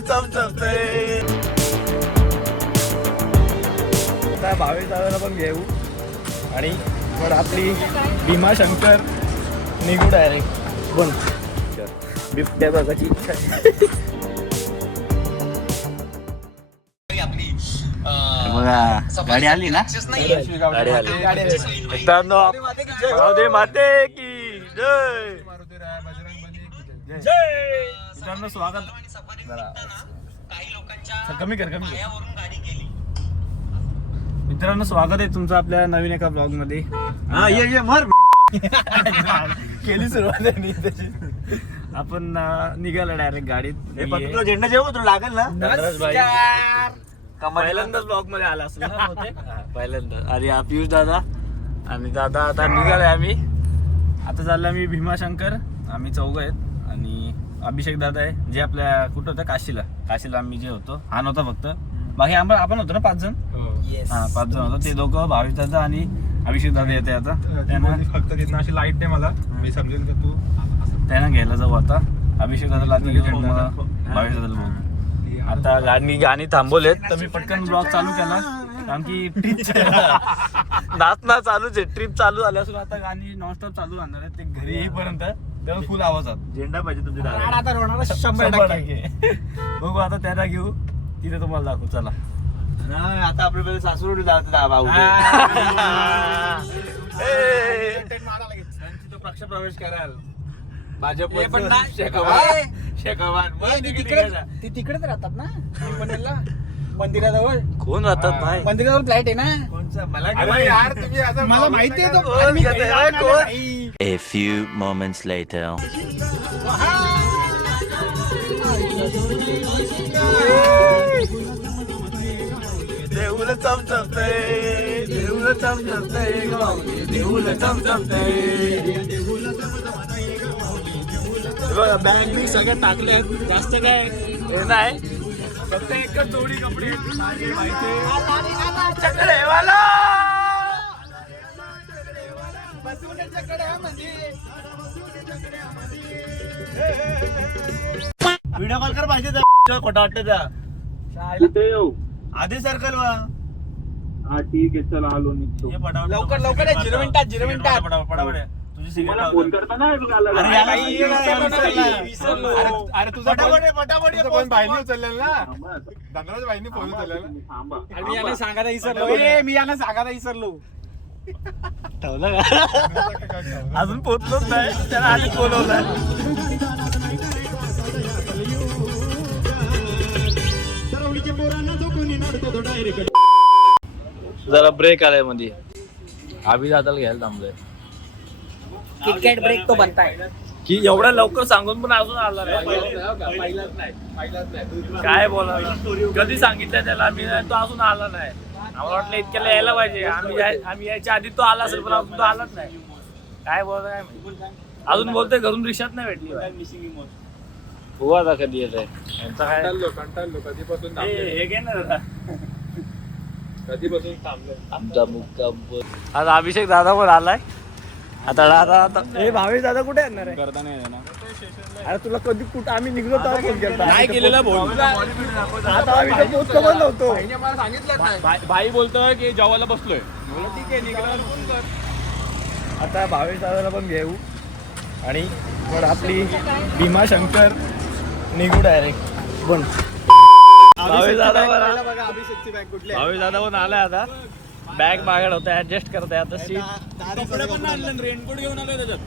चमचमतंय. आता भावेश पण घेऊ आणि पण आपली भीमाशंकर निघू डायरेक्ट बन बिबट्या बघायची इच्छा बघा गाडी आली ना. गाडी आली मित्रांनो. राधे माते की जय. जय मित्रांनो स्वागत. कमी कर मित्रांनो स्वागत आहे तुमचं आपल्या नवीन एका ब्लॉग मध्ये. ये मर केली सुरुवात आहे त्याची. आपण निघाला डायरेक्ट गाडीत. झेंडा जेव्हा तुला लागेल ना. पहिल्यांदाच ब्लॉग मध्ये आला असेल ना पहिल्यांदा. अरे पियुष दादा आणि दादा आता निघाले आम्ही. आता चाललो आम्ही भीमाशंकर. आम्ही चौघ आहेत आणि अभिषेक दादा आहे जे आपल्या कुठं होतं काशीला आम्ही जे होतो. हा नव्हता फक्त बाकी आपण होतो ना 5 जण. हा 5 जण होतो. ते दोघं भावेश दादा आणि अभिषेक दादा येते. आता त्यांना फक्त तिथं अशी लाईट नाही मला मी समजेल का तू त्यांना घ्यायला जाऊ. आता अभिषेक दादाला आधी घेऊन मग भावेश दादाला बघू. आता गाणी थांबवलेत तर मी पटकन ब्लॉग चालू केला कारण की ट्रिप नाचना चालूच आहे. ट्रिप चालू झाल्यासून आता गाणी नॉनस्टॉप चालू राहणार आहेत. ते घरी येईपर्यंत तेव्हा फुल आवाजात झेंडा पाहिजे तुमच्या आता रोणार 100%. बघू आता त्याला घेऊ तिथे तुम्हाला दाखवू. चला आता आपल्या सासूरवाडी जायचं भाऊ. पक्ष प्रवेश कराल भाजप ती तिकडेच राहतात ना मंदिराजवळ. कोण राहतात भाई? मंदिराजवळ फ्लॅट आहे ना. मला माहिती आहे तो. A few moments later. देऊळ चमचमतंय देऊळ चमचमतंय देऊळ चमचमतंय. बघा बँक बी सगळं टाकले. जास्त काय हे नाही फक्त एकच जोडी कपडे चकडेवाला. व्हिडिओ कॉल कर पाहिजे खोटा वाटत त्या आधी सर्कल वा. हा ठीक आहे चला आलो निघतो. लवकर 0 मिनिटात तुझी सिगरेट फोन करता ना अरे तुझा पटापट फोन बाईने उचललेला ना. धनराज बाईने फोन उचललेला. मी याला सांगायला विसरलो. ठेवलं का अजून पोचलोच नाही त्याला आधीच बोलवलंय. जरा ब्रेक आलाय मध्ये. आम्ही दादाला घ्यायला थांबलोय किटकॅट ब्रेक तो बनताय की एवढ्या लवकर सांगून पण अजून आला काय बोला. कधी सांगितलं त्याला मी तो अजून आला नाही. आम्हाला वाटलं इतक्याला यायला पाहिजे. आम्ही यायच्या आधी तो आला असेल पण अजून तो आलाच नाही. काय बोलत काय अजून बोलतोय घरून रिक्षात नाही भेटली. हो आता कधी येत आहे यांचा काय कंटाळलो कधीपासून हे घे ना दादा. कधीपासून थांबलो. आमचा मुक्काम आता अभिषेक दादा पण आलाय. आता दादा हे भावेश दादा कुठे येणार आहे करता नाही ना. अरे तुला कधी कुठं आम्ही निघलो तेव्हा फोन केला नाही केलेला फोन. आता आम्ही तर पोहोचलो पण नव्हतो. मला सांगितलं नाही. भाई बोलतोय की जेवायला बसलोय. ठीक आहे निघाला फोन कर. आता भावेश दादाला पण घेऊ आणि पण आपली भीमाशंकर निघू डायरेक्ट बन. भावेश दादा भावेश दादा पण आलाय. आता बॅग मागड होता ऍडजस्ट करताय. आता सीट कपडे पण आणलं रेनकोट घेऊन आलोय त्याच्यात.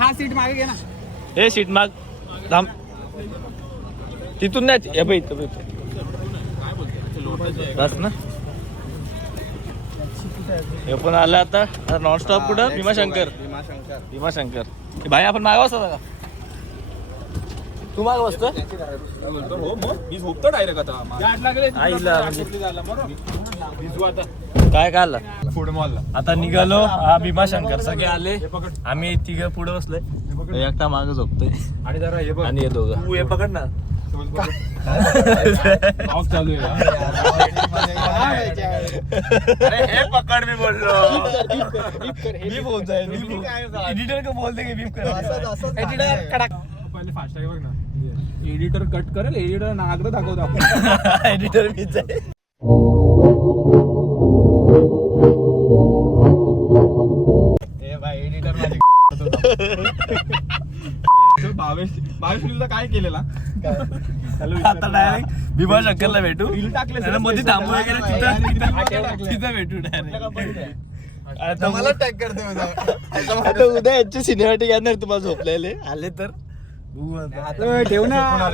हा सीट मागे घे ना. हे सीट माग थांब तिथून नाही. हे बाई बस ना. हे पण आलं आता नॉनस्टॉप. कुठं भीमाशंकर भाई आपण मागे बसता का तू मागे बसतो. मी झोपतो डायरेक्ट आता. आईला काय आलं फूड मॉलला आता निघालो. हा भीमाशंकर सगळे आले. आम्ही तिघं पुढे बसलोय. एकटा मागे झोपतोय आणि जरा हे बघ आणि हे दोघं. तू हे पकड ना. चालू आहे. अरे हे पकड मी बोललो. मी बोलतोय एडिटर का बोलते की बीप कर. एडिटर कडक पहिले फास्टॅग बघ ना. एडिटर कट करेल, एडिटर नागर दाखवतो आपण. एडिटर मीच आहे. भावेश तुला काय केलेला आता डायरेक्ट भीमाशंकरला भेटू. टाकले मध्ये थांबू वगैरे तिथं भेटू डायरेक्ट. मला टॅग करते आता उद्या यांचे सिनेमॅटिक येणार तुम्हाला झोपलेले आले तर ठेव ना.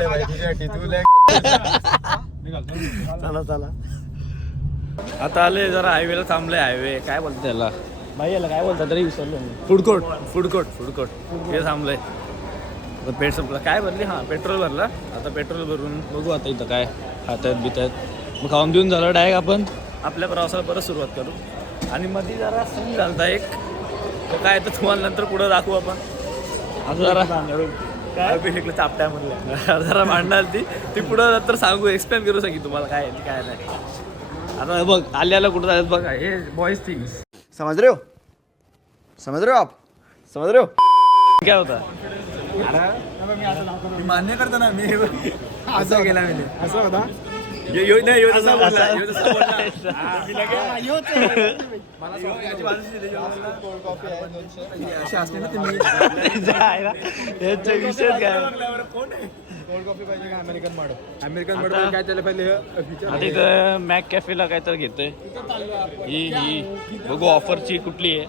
चला चला. आता आले जरा हायवेला थांबले. हायवे काय बोलतात त्याला भाई, याला काय बोलतात तरी विसरलो. फूड कोर्ट हे थांबलंय. पेट संपला काय भरली. हां पेट्रोल भरला. आता पेट्रोल भरून बघू आता इथं काय खातात बितात. मग खाऊन देऊन झालं डायरेक्ट आपण आपल्या प्रवासाला परत सुरुवात करू. आणि मध्ये जरा सीन झालता एक, तर काय तर तुम्हाला नंतर पुढं दाखवू आपण. आता जरा काय अभिषेकला चापट्या म्हणल्या जरा भांडणार ती पुढं नंतर सांगू, एक्सप्लेन करू सकी तुम्हाला काय आहे काय नाही. आता बघ आल्याला कुठं जायचं बघा. हे बॉईज थिंग्स समझ रहे हो आप समझ रहे हो. काय होता. मान्य करतो ना मी. असं गेला मी असं होता. अमेरिकन मॉडेल काय त्याला पहिले आता इथं मॅक कॅफेला काय तर घेतोय. ही बघू ऑफरची कुठली आहे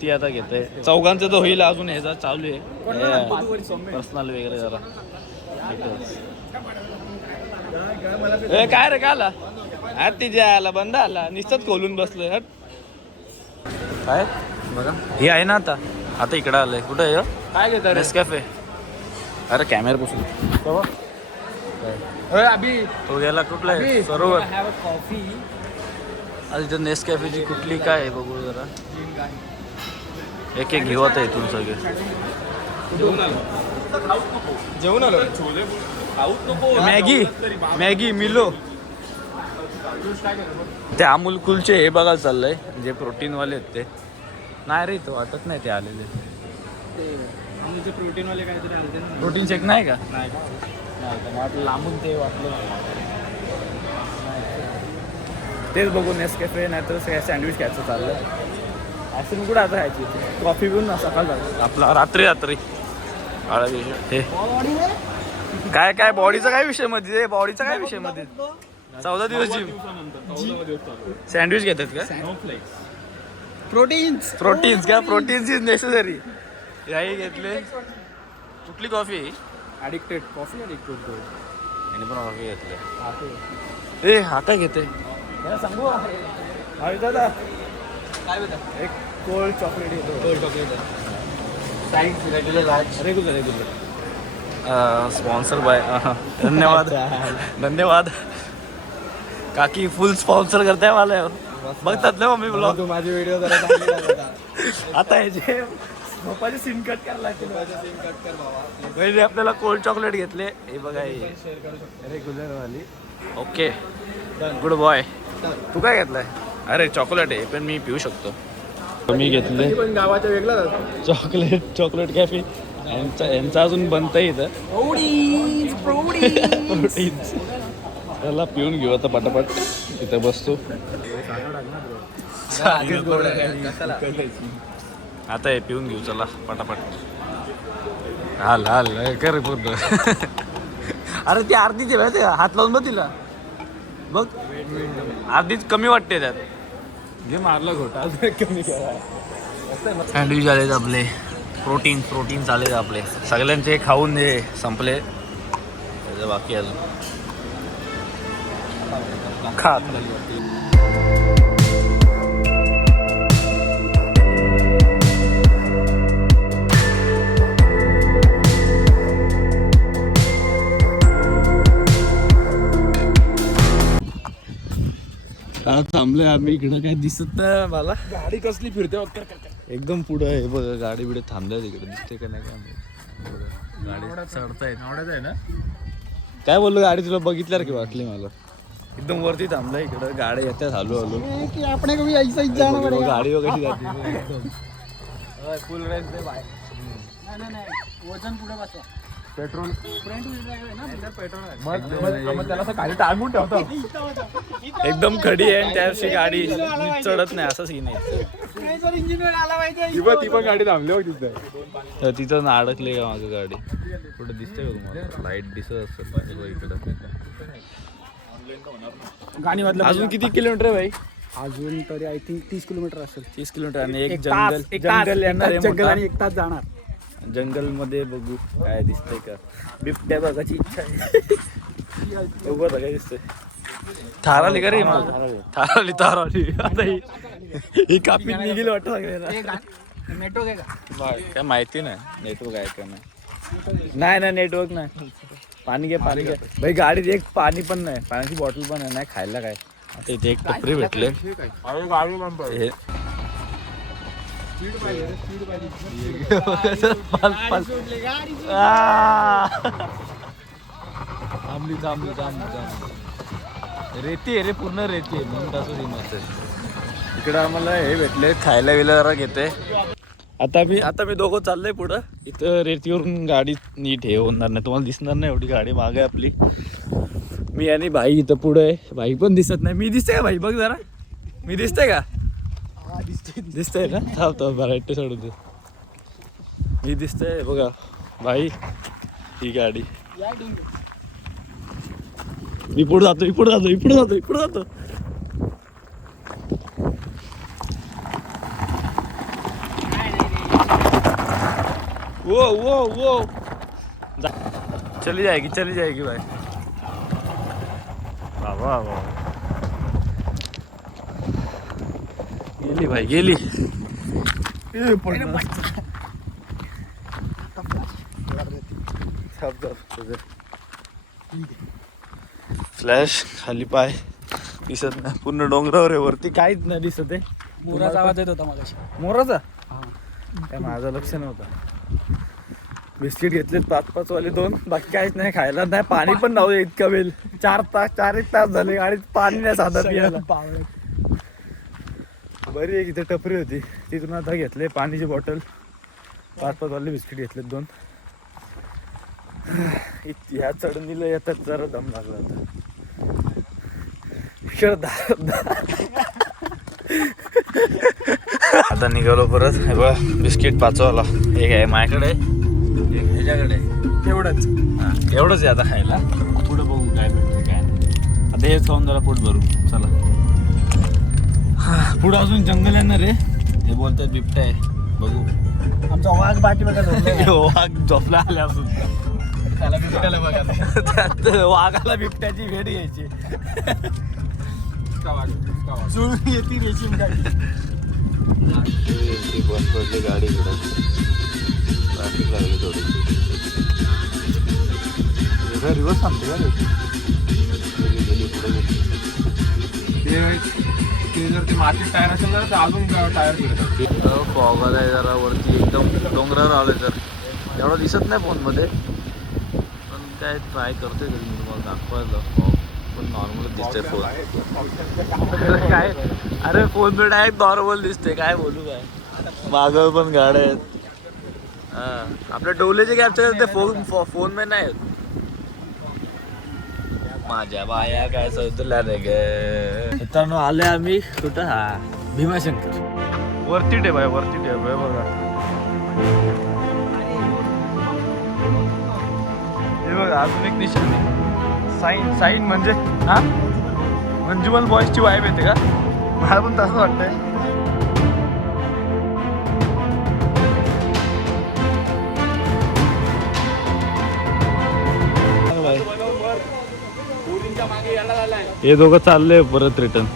ती आता घेतोय. चौघांचं तर होईल अजून. ह्याचा चालू आहे पर्सनल वगैरे जरा. काय रे काय आला तिच्या आला बंद आला नुसतंच खोलून बसलोय. हट काय बघा हे आहे ना. आता इकडं आलंय. कुठं आहे काय घेत नेसकॅफे. अरे कॅमेरा पुसून तो गेला. कुठला आहे सरोवर. आता इथं नेसकॅफेची कुठली काय आहे बघू जरा. एक घेऊ आता इथून सगळे. जेवण आलो. मॅगी मिलो. ते अमूल कुलचे हे बघायला चाललंय जे प्रोटीनवाले आहेत ते. नाही रे तो वाटत नाही ते आलेले. प्रोटीनवाले काहीतरी आले. प्रोटीन शेक नाही का. नाही लांबून ते वाटलं तेच बघू. नेसकॅफे नाही तर सँडविच घ्यायचं चाललं. आईस्क्रीम कुठं आता खायची. कॉफी पिऊन ना सकाळ झालं आपला रात्री हे काय बॉडीचा काय विषय मध्ये. बॉडीचा काय विषय मध्ये. 14 दिवस जिम. सँडविच घेतात का. प्रोटीन्स का. Proteins is necessary. याही घेतले. कुठली कॉफी. Addicted coffee addicted. याने पण कॉफी घेतले. ए हा काय घेते सांगू दादा काय बेटा. एक कोल्ड चॉकलेट येतो. Cold chocolate regular sponsor by. धन्यवाद काकी. फुल स्पॉन्सर करताय मला. बघतात ना मम्मी ब्लॉग. तू माझे व्हिडिओ जरा आता ह्याचे पप्पाचे सिम कट करायला लागते. म्हणजे आपल्याला कोल्ड चॉकलेट घेतले. हे बघा रेग्युलर वाली. Okay good boy. तू काय घेतलाय. अरे चॉकलेट आहे पण मी पिऊ शकतो. मी घेतले पण गावाच्या वेगळा चॉकलेट कॅफे. यांचा अजून बनतंय इथं प्रोटीन्स. त्याला पिऊन घेऊ आता पटापट. इथं बसतो. आता हे पिऊन घेऊ चला पटापट. हाल कर पूर्ण. अरे ती अर्धीच आहे हात लावून बघ तिला. बघ अर्धीच कमी वाटते त्यात. जे मारलं घोटा कमी सँडविच आलेत आपले. प्रोटीन आलेत आपले सगळ्यांचे. खाऊन हे संपले. बाकी अजून खात. थांबलोय आम्ही इकडं. काय दिसत नाही मला. गाडी कसली फिरते एकदम पुढं आहे बघ. गाडी बिडे थांबल्या तिकडे. दिसते का नाही काय गाडी चढतायत. आवडत आहे ना. काय बोललो गाडी तुला बघितल्यावर की वाटली मला. एकदम वरती थांबलं इकडं. गाड्या येतात हलू गाडी वगैरे जाते. फुल रेंज दे बाय. वजन पुढे बसवा. पेट्रोल मग त्याला असं खाली टाळून ठेवतो. एकदम खडी आहे आणि त्याशी गाडी चढत नाही असं सीन आहे. ती पण गाडी थांबली हो तिथे. तर तिथं अडकले का माझं गाडी कुठं दिसतंय का तुम्हाला लाईट दिसत असेल इकडं. गाणी वाजलं अजून किती किलोमीटर आहे भाई? अजून तरी आय थिंक 30 किलोमीटर असेल. 30 किलोमीटर आणि एक तास, जंगल एक तास, जंगल येणार आहे जंगल मोठा. आणि 1 तास जाणार. जंगल मध्ये बघू काय दिसतंय का. बिबट्या बघायची इच्छा आहे. बघू आता काय दिसतंय. थाराली का रे मग थाराली आता ही कापी निघेल वाटत सगळ्याला. नेटवर्क आहे का? काय माहिती नाही नेटवर्क आहे का नाही. नाही नेटवर्क नाही. पाणी घे पाणी घे भाई. गाडीत एक पाणी पण नाही. पाण्याची बॉटल पण आहे नाही खायला काय. आता इथे एक टपरी भेटले हे. रेती आहे रे पूर्ण रेती आहे म्हणून तसं इकडं आम्हाला हे भेटले खायला विला जरा घेते. आता मी दोघं चाललंय पुढं. इथं रेतीवरून गाडी नीट हे होणार नाही तुम्हाला दिसणार नाही एवढी गाडी मागे आपली. मी आणि भाई इथं पुढं आहे. भाई पण दिसत नाही. मी दिसतंय का भाई बघ जरा. मी दिसतंय का? दिसतंय ना थांबतो बरं सोडून दे. मी दिसतंय बघा भाई ही गाडी. मी पुढे जातो. वो चली जाएगी भाई. वाह गेली भाई गेली. फ्लॅश खाली पाय दिसत नाही. पूर्ण डोंगरावर आहे वरती काहीच नाही दिसत आहे. मोराचा आवाज येत होता मगाशी. मोराचा काय माझं लक्ष नव्हतं. बिस्किट घेतलेत 5-5 वाले 2. बाकी काहीच नाही खायला नाही. पाणी पण नव्हतं इतका वेळ. 4-1 तास झाले गाडीत पाणी नाही साधा पियाला. बरी एक इथे टपरी होती तिथून आता घेतले पाणीची बॉटल. 5-5 वाले बिस्किट घेतलेत 2. ह्या चढणीला येतात जरा दम लागला आता निघालो परत. हे बघा बिस्किट 5 वाला एक आहे माझ्याकडे एक ह्याच्याकडे. एवढंच आहे आता खायला. पुढे बघू काय भेटतं काय नाही. आता हेच खाऊन जरा पोट भरू. चला पुढं अजून जंगल येणार रे. हे बोलतात बिबट्या आहे बघू. आमचा वाघ बाटी बघा. वाघ झोपला आले असून त्यात वाघाला बिबट्याची भेट घ्यायची. जुळून येते रेशीम गाडी. बंद पडली गाडी इकडं. ट्रॅफिक लागली थोडीशी. रिवर्स थांबते का गेली पुढे. ते जर ते मातीत टायर असेल ना तर अजून टायर फिरतात. फॉग आलाय जरा वरती एकदम डोंगरावर आलोय. तर एवढं दिसत नाही फोनमध्ये पण काय ट्राय करतोय तरी मी तुम्हाला दाखवायला. फॉग पण नॉर्मलच दिसतंय फोन. काय अरे फोन तर डायरेक्ट नॉर्मल दिसते. काय बोलू काय. मागं पण गाड्या आहेत. आपल्या डोलेचे कॅप्चर ते फोन में नाही आहेत. माझ्या बाया काय सौतल्या रे गे. मित्रांनो आले आम्ही कुठं भीमाशंकर. वरती टेप आहे बघा. हे बघा अजून एक निशाणी. साईन म्हणजे हा मंजुमल बॉयजची वाईब येते का? मला पण तसं वाटतंय. हे दोघं चालले परत रिटर्न.